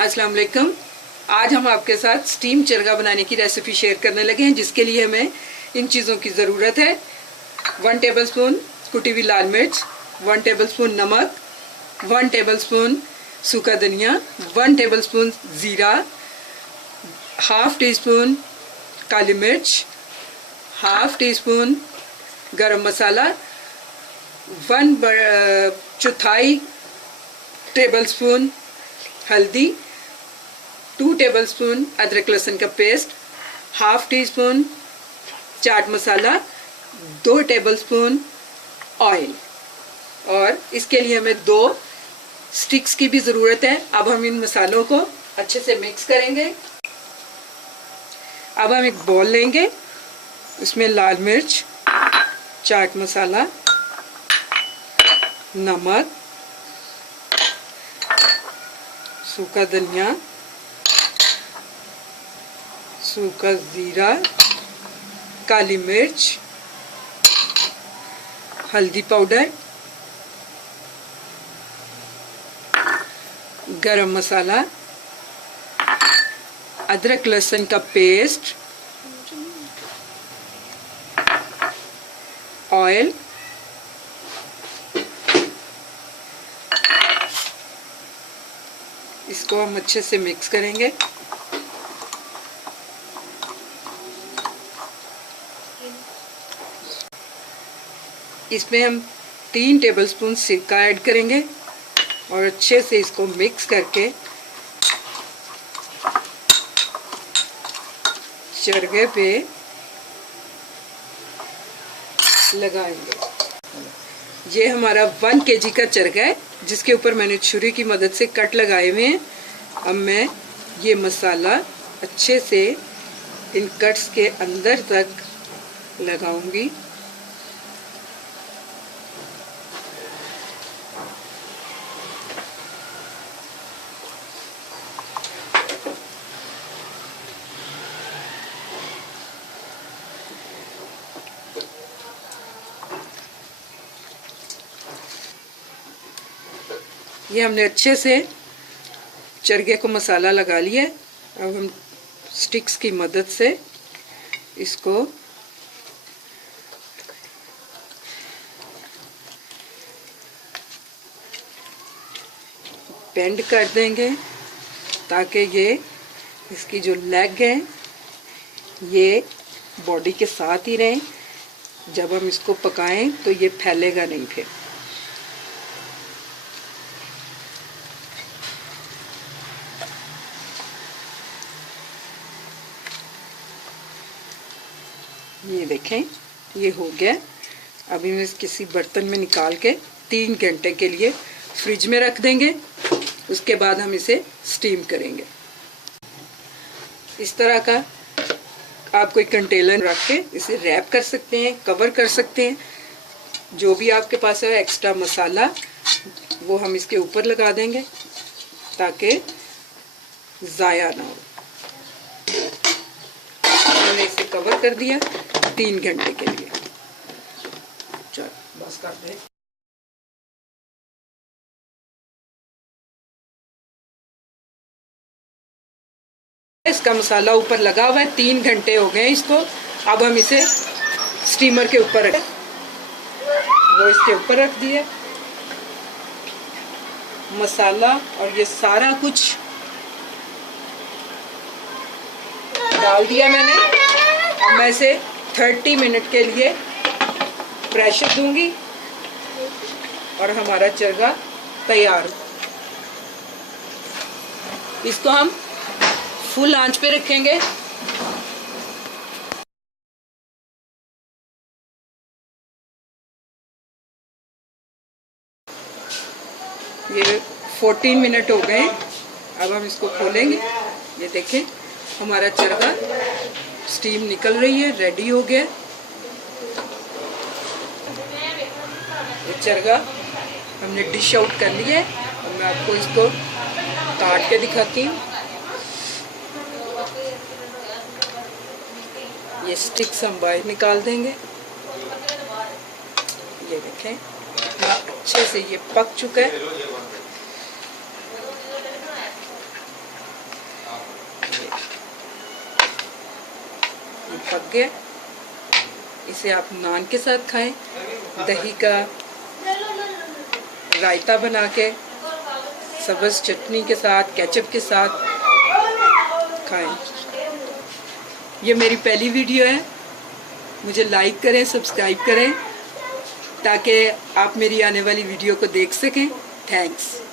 अस्सलाम वालेकुम। आज हम आपके साथ स्टीम चरगा बनाने की रेसिपी शेयर करने लगे हैं, जिसके लिए हमें इन चीज़ों की ज़रूरत है। 1 टेबलस्पून कुटी हुई लाल मिर्च, 1 टेबलस्पून नमक, 1 टेबलस्पून सूखा धनिया, 1 टेबलस्पून ज़ीरा, हाफ टी स्पून काली मिर्च, हाफ टी स्पून गरम मसाला, 1/4 टेबलस्पून हल्दी, 2 टेबलस्पून अदरक लहसुन का paste, half tea spoon chaat masala, 2 tablespoon oil. और इसके लिए हमें 2 स्टिक्स की भी ज़रूरत है। अब हम इन मसालों को अच्छे से मिक्स करेंगे। अब हम एक बॉल लेंगे, उसमें लाल मिर्च, चाट मसाला, नमक, सूखा धनिया, सूखा ज़ीरा, काली मिर्च, हल्दी पाउडर, गरम मसाला, अदरक लहसुन का पेस्ट, ऑयल, इसको हम अच्छे से मिक्स करेंगे। इसमें हम 3 टेबलस्पून सिरका ऐड करेंगे और अच्छे से इसको मिक्स करके चरगे पे लगाएंगे। ये हमारा 1 kg का चरगा है, जिसके ऊपर मैंने छुरी की मदद से कट लगाए हुए हैं। अब मैं ये मसाला अच्छे से इन कट्स के अंदर तक लगाऊंगी। ये हमने अच्छे से चरगे को मसाला लगा लिया है। अब हम स्टिक्स की मदद से इसको बेंड कर देंगे, ताकि ये इसकी जो लेग है ये बॉडी के साथ ही रहें। जब हम इसको पकाएं तो ये फैलेगा नहीं। फिर ये देखें, ये हो गया। अभी हम किसी बर्तन में निकाल के 3 घंटे के लिए फ्रिज में रख देंगे। उसके बाद हम इसे स्टीम करेंगे। इस तरह का आप कोई कंटेनर रख के इसे रैप कर सकते हैं, कवर कर सकते हैं। जो भी आपके पास है एक्स्ट्रा मसाला वो हम इसके ऊपर लगा देंगे, ताकि ज़ाया ना हो। मैंने इसे कवर कर दिया 3 घंटे के लिए। चलो बस कर दे। इसका मसाला ऊपर लगा हुआ है, 3 घंटे हो गए इसको। अब हम इसे स्टीमर के ऊपर रखें। वो इसके ऊपर रख दिए मसाला, और ये सारा कुछ डाल दिया मैंने। अब मैं इसे 30 मिनट के लिए प्रेशर दूंगी और हमारा चरगा तैयार हो। इसको हम फुल आंच पे रखेंगे। ये 14 मिनट हो गए। अब हम इसको खोलेंगे। ये देखें, हमारा चरगा स्टीम निकल रही है, रेडी हो गया। ये चरगा हमने डिश आउट कर लिया है। अब मैं आपको इसको काट के दिखाती हूँ। ये स्टिक्स हम बाहर निकाल देंगे। ये देखें, अच्छे से ये पक चुका है। पक गया। इसे आप नान के साथ खाएं, दही का रायता बना के, सब्ज़ चटनी के साथ, केचप के साथ खाएं। ये मेरी पहली वीडियो है, मुझे लाइक करें, सब्सक्राइब करें ताकि आप मेरी आने वाली वीडियो को देख सकें। थैंक्स।